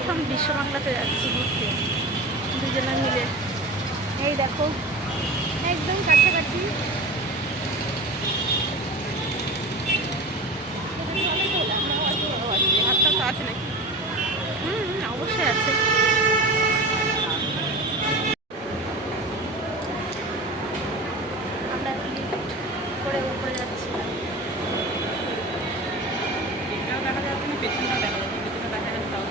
বিশ্ব বাংলাতে যাচ্ছি ঘুরতে। দুজনে মিলে। এই দেখো একদম কাছাকাছি হাতটা তো আছে নাকি হুম হুম, অবশ্যই আছে আমরা লিফট করে উপরে যাচ্ছি এটাও দেখা যাচ্ছে না পেছনটাও দেখা যাচ্ছে পেছনে দেখা যাচ্ছে তাও।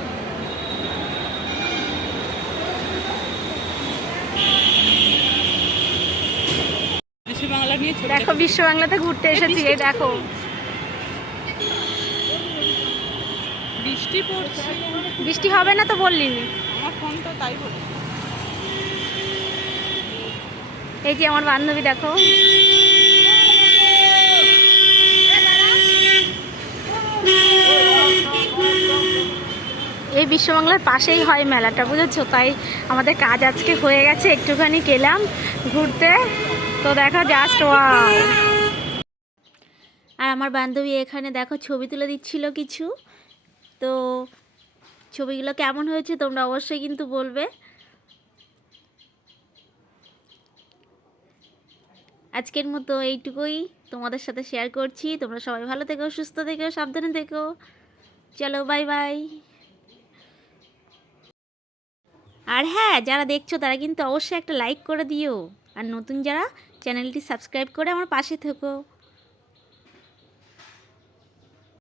বিশ্ব বাংলা নিয়ে দেখো বিশ্ব বাংলাতে ঘুরতে এসেছি এই দেখো। বৃষ্টি পড়ছে। বৃষ্টি হবে না তো বললি আমার ফোন তো তাই বলে এই যে আমার বান্ধবী দেখো। এই বিশ্ববাংলার পাশেই হয় মেলাটা বুঝেছ? তাই আমাদের কাজ আজকে হয়ে গেছে একটুখানি গেলাম ঘুরতে। তো দেখো জাস্ট আর আমার বান্ধবী এখানে দেখো ছবি তুলে দিচ্ছিল কিছু। তো ছবিগুলো কেমন হয়েছে তোমরা অবশ্যই কিন্তু বলবে। আজকের মতো এইটুকুই তোমাদের সাথে শেয়ার করছি। তোমরা সবাই ভালো থেকো, সুস্থ থেকো, সাবধানে থেকো। চলো বাই বাই আর হ্যাঁ যারা দেখছ তারা কিন্তু অবশ্যই একটা লাইক করে দিও। আর নতুন যারা চ্যানেলটি সাবস্ক্রাইব করে আমার পাশে থেকো।